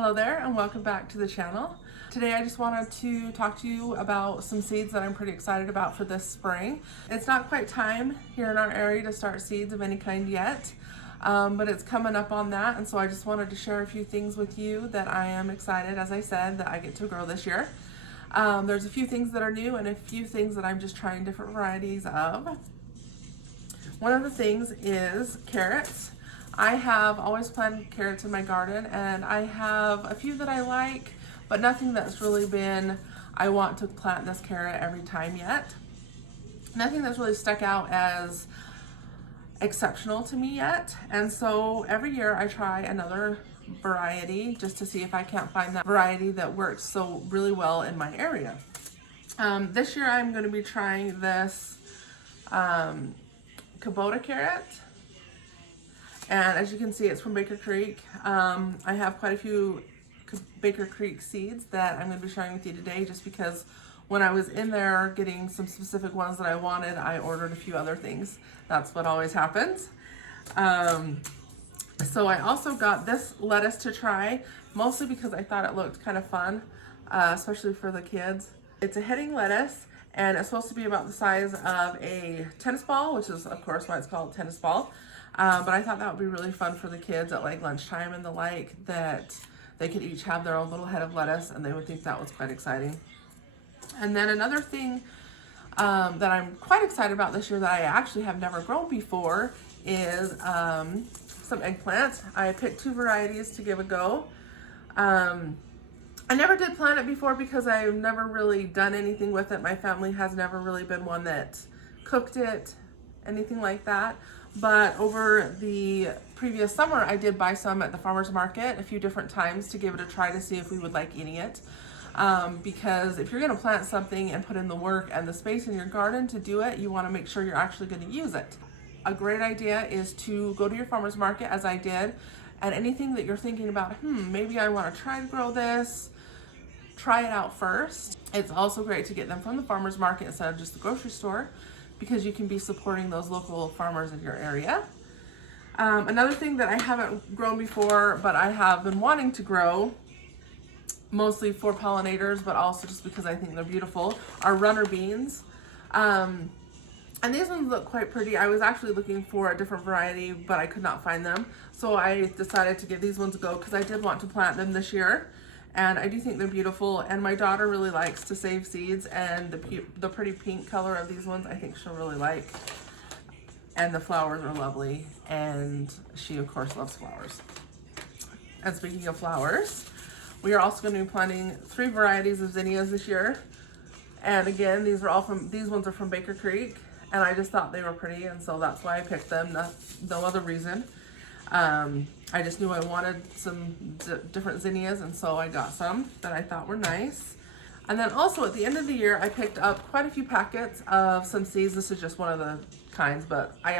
Hello there and welcome back to the channel. Today I just wanted to talk to you about some seeds that I'm pretty excited about for this spring. It's not quite time here in our area to start seeds of any kind yet, but it's coming up on that, and so I just wanted to share a few things with you that I am excited, as I said, that I get to grow this year. There's a few things that are new and a few things that I'm just trying different varieties of. One of the things is carrots. I have always planted carrots in my garden, and I have a few that I like, but nothing that's really been, I want to plant this carrot every time yet. Nothing that's really stuck out as exceptional to me yet. And so every year I try another variety just to see if I can't find that variety that works so really well in my area. This year I'm going to be trying this Kubota carrot. And as you can see, it's from Baker Creek. I have quite a few Baker Creek seeds that I'm going to be sharing with you today, just because when I was in there getting some specific ones that I wanted, I ordered a few other things. That's what always happens. So I also got this lettuce to try, mostly because I thought it looked kind of fun, especially for the kids. It's a heading lettuce, and it's supposed to be about the size of a tennis ball, which is of course why it's called tennis ball. But I thought that would be really fun for the kids at like lunchtime and the like, that they could each have their own little head of lettuce, and they would think that was quite exciting. And then another thing that I'm quite excited about this year that I actually have never grown before is some eggplants. I picked two varieties to give a go. I never did plant it before because I've never really done anything with it. My family has never really been one that cooked it, anything like that. But over the previous summer, I did buy some at the farmer's market a few different times to give it a try to see if we would like eating it. Because if you're going to plant something and put in the work and the space in your garden to do it, you want to make sure you're actually going to use it. A great idea is to go to your farmer's market, as I did, and anything that you're thinking about, maybe I want to try to grow this, try it out first. It's also great to get them from the farmer's market instead of just the grocery store, because you can be supporting those local farmers in your area. Another thing that I haven't grown before, but I have been wanting to grow, mostly for pollinators, but also just because I think they're beautiful, are runner beans. And these ones look quite pretty. I was actually looking for a different variety, but I could not find them. So I decided to give these ones a go because I did want to plant them this year. And I do think they're beautiful, and my daughter really likes to save seeds, and the pretty pink color of these ones I think she'll really like. And the flowers are lovely, and she of course loves flowers. And speaking of flowers, we are also going to be planting 3 varieties of zinnias this year. And again, these ones are from Baker Creek, and I just thought they were pretty, and so that's why I picked them, no other reason. I just knew I wanted some different zinnias, and so I got some that I thought were nice. And then also at the end of the year, I picked up quite a few packets of some seeds. This is just one of the kinds, but I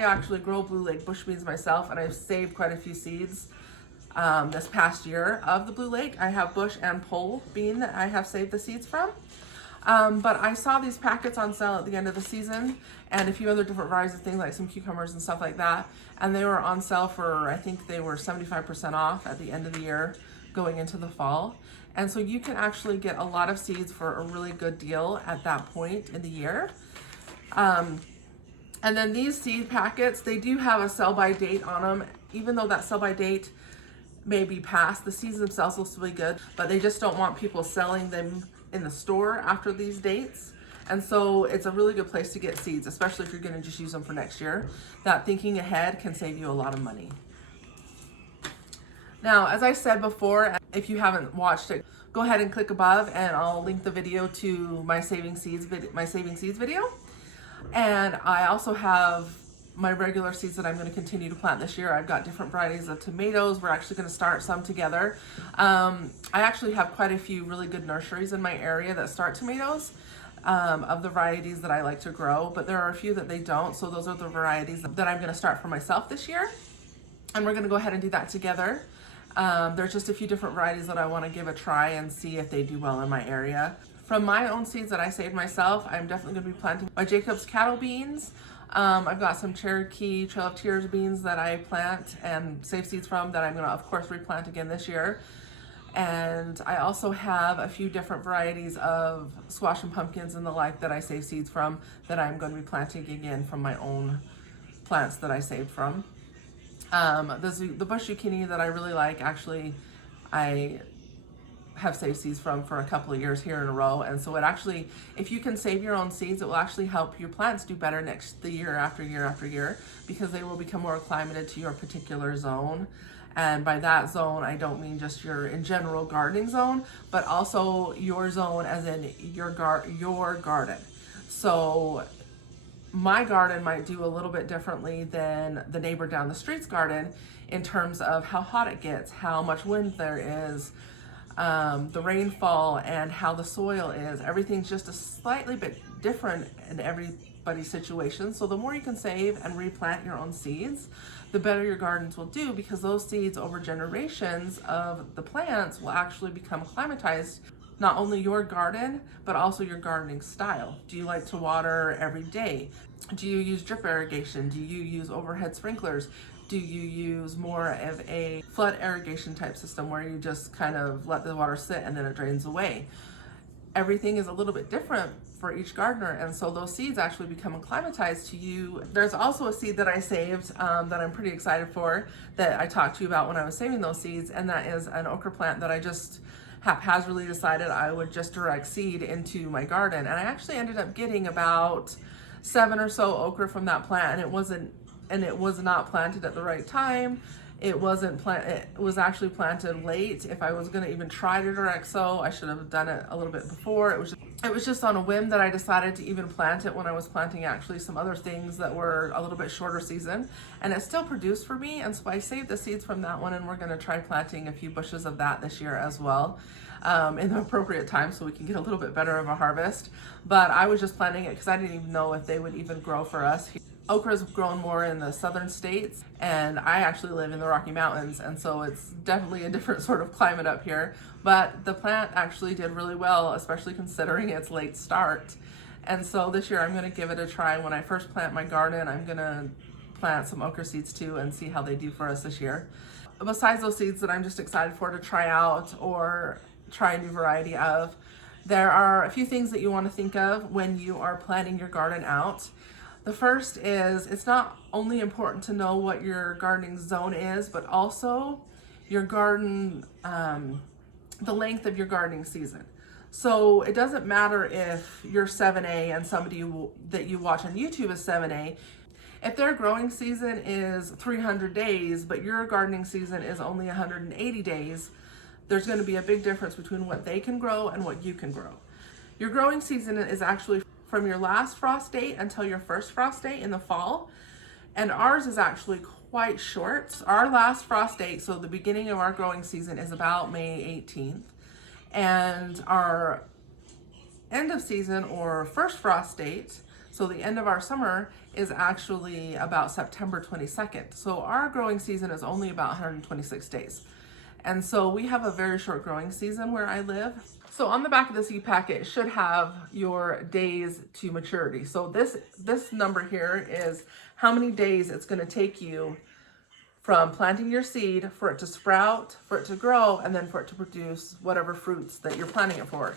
actually grow blue lake bush beans myself, and I've saved quite a few seeds this past year of the blue lake. I have bush and pole bean that I have saved the seeds from. But I saw these packets on sale at the end of the season, and a few other different varieties of things like some cucumbers and stuff like that. And they were on sale for, I think they were 75% off at the end of the year going into the fall. And so you can actually get a lot of seeds for a really good deal at that point in the year. And then these seed packets, they do have a sell-by date on them. Even though that sell-by date may be past, the seeds themselves will still be good, but they just don't want people selling them in the store after these dates. And so it's a really good place to get seeds, especially if you're going to just use them for next year. That thinking ahead can save you a lot of money. Now, as I said before, if you haven't watched it, go ahead and click above, and I'll link the video to my saving seeds video. And I also have my regular seeds that I'm going to continue to plant this year. I've got different varieties of tomatoes. We're actually going to start some together. I actually have quite a few really good nurseries in my area that start tomatoes, of the varieties that I like to grow, but there are a few that they don't. So those are the varieties that I'm going to start for myself this year. And we're going to go ahead and do that together. There's just a few different varieties that I want to give a try and see if they do well in my area. From my own seeds that I saved myself, I'm definitely going to be planting my Jacob's cattle beans. I've got some Cherokee Trail of Tears beans that I plant and save seeds from that I'm going to, of course, replant again this year. And I also have a few different varieties of squash and pumpkins and the like that I save seeds from that I'm going to be planting again from my own plants that I saved from. The bush zucchini that I really like, actually, I have saved seeds from for a couple of years here in a row. And so it actually, if you can save your own seeds, it will actually help your plants do better the year after year after year, because they will become more acclimated to your particular zone. And by that zone, I don't mean just your in general gardening zone, but also your zone as in your garden. So my garden might do a little bit differently than the neighbor down the street's garden in terms of how hot it gets, how much wind there is, the rainfall, and how the soil is. Everything's just a slightly bit different in everybody's situation. So the more you can save and replant your own seeds, the better your gardens will do, because those seeds over generations of the plants will actually become acclimatized, not only your garden, but also your gardening style. Do you like to water every day? Do you use drip irrigation? Do you use overhead sprinklers? Do you use more of a flood irrigation type system where you just kind of let the water sit and then it drains away? Everything is a little bit different for each gardener, and so those seeds actually become acclimatized to you. There's also a seed that I saved that I'm pretty excited for, that I talked to you about when I was saving those seeds, and that is an okra plant that I just haphazardly decided I would just direct seed into my garden. And I actually ended up getting about 7 or so okra from that plant, and it was not planted at the right time. It was actually planted late. If I was gonna even try to direct sow, I should have done it a little bit before. It was just on a whim that I decided to even plant it when I was planting actually some other things that were a little bit shorter season, and it still produced for me. And so I saved the seeds from that one, and we're gonna try planting a few bushes of that this year as well, in the appropriate time, so we can get a little bit better of a harvest. But I was just planting it because I didn't even know if they would even grow for us. Okra's grown more in the southern states, and I actually live in the Rocky Mountains, and so it's definitely a different sort of climate up here. But the plant actually did really well, especially considering its late start. And so this year I'm going to give it a try. When I first plant my garden, I'm going to plant some okra seeds too and see how they do for us this year. Besides those seeds that I'm just excited for to try out or try a new variety of, there are a few things that you want to think of when you are planning your garden out. The first is, it's not only important to know what your gardening zone is, but also your garden, the length of your gardening season. So it doesn't matter if you're 7A and somebody that you watch on YouTube is 7A. If their growing season is 300 days, but your gardening season is only 180 days, there's going to be a big difference between what they can grow and what you can grow. Your growing season is actually from your last frost date until your first frost date in the fall, and ours is actually quite short. Our last frost date, so the beginning of our growing season, is about May 18th, and our end of season or first frost date, so the end of our summer, is actually about September 22nd. So our growing season is only about 126 days. And so we have a very short growing season where I live. So on the back of the seed packet, it should have your days to maturity. So this number here is how many days it's going to take you from planting your seed for it to sprout, for it to grow, and then for it to produce whatever fruits that you're planting it for.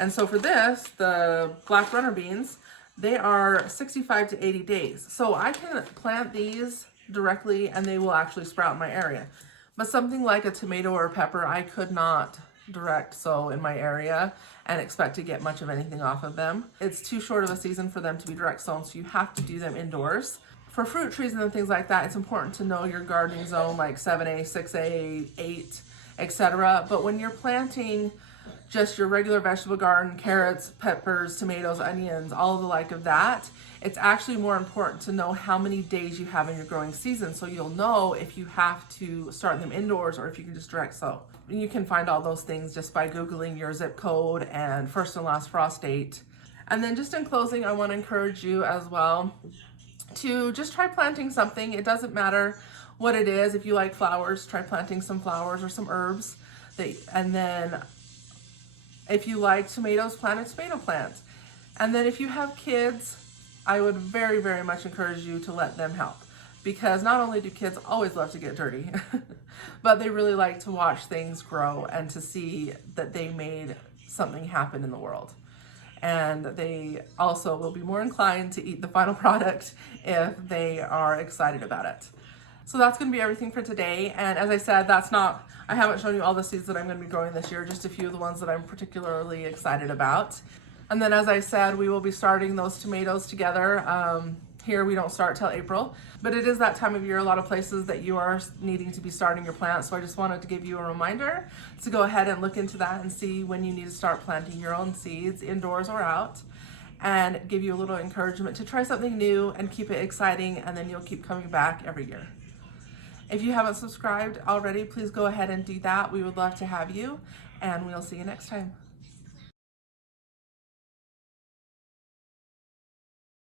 And so for this, the black runner beans, they are 65 to 80 days. So I can plant these directly and they will actually sprout in my area. But something like a tomato or a pepper, I could not direct sow in my area and expect to get much of anything off of them. It's too short of a season for them to be direct sown, so you have to do them indoors. For fruit trees and things like that, it's important to know your gardening zone, like 7A, 6A, 8, etc. But when you're planting just your regular vegetable garden, carrots, peppers, tomatoes, onions, all of the like of that, it's actually more important to know how many days you have in your growing season, so you'll know if you have to start them indoors or if you can just direct sow. You can find all those things just by Googling your zip code and first and last frost date. And then just in closing, I want to encourage you as well to just try planting something. It doesn't matter what it is. If you like flowers, try planting some flowers or some herbs. And then if you like tomatoes, plant a tomato plant. And then if you have kids, I would very, very much encourage you to let them help. because not only do kids always love to get dirty, but they really like to watch things grow and to see that they made something happen in the world. And they also will be more inclined to eat the final product if they are excited about it. So that's going to be everything for today. And as I said, I haven't shown you all the seeds that I'm going to be growing this year, just a few of the ones that I'm particularly excited about. And then, as I said, we will be starting those tomatoes together. Here we don't start till April, but it is that time of year, a lot of places that you are needing to be starting your plants. So I just wanted to give you a reminder to go ahead and look into that and see when you need to start planting your own seeds, indoors or out, and give you a little encouragement to try something new and keep it exciting, and then you'll keep coming back every year. If you haven't subscribed already, please go ahead and do that. We would love to have you, and we'll see you next time.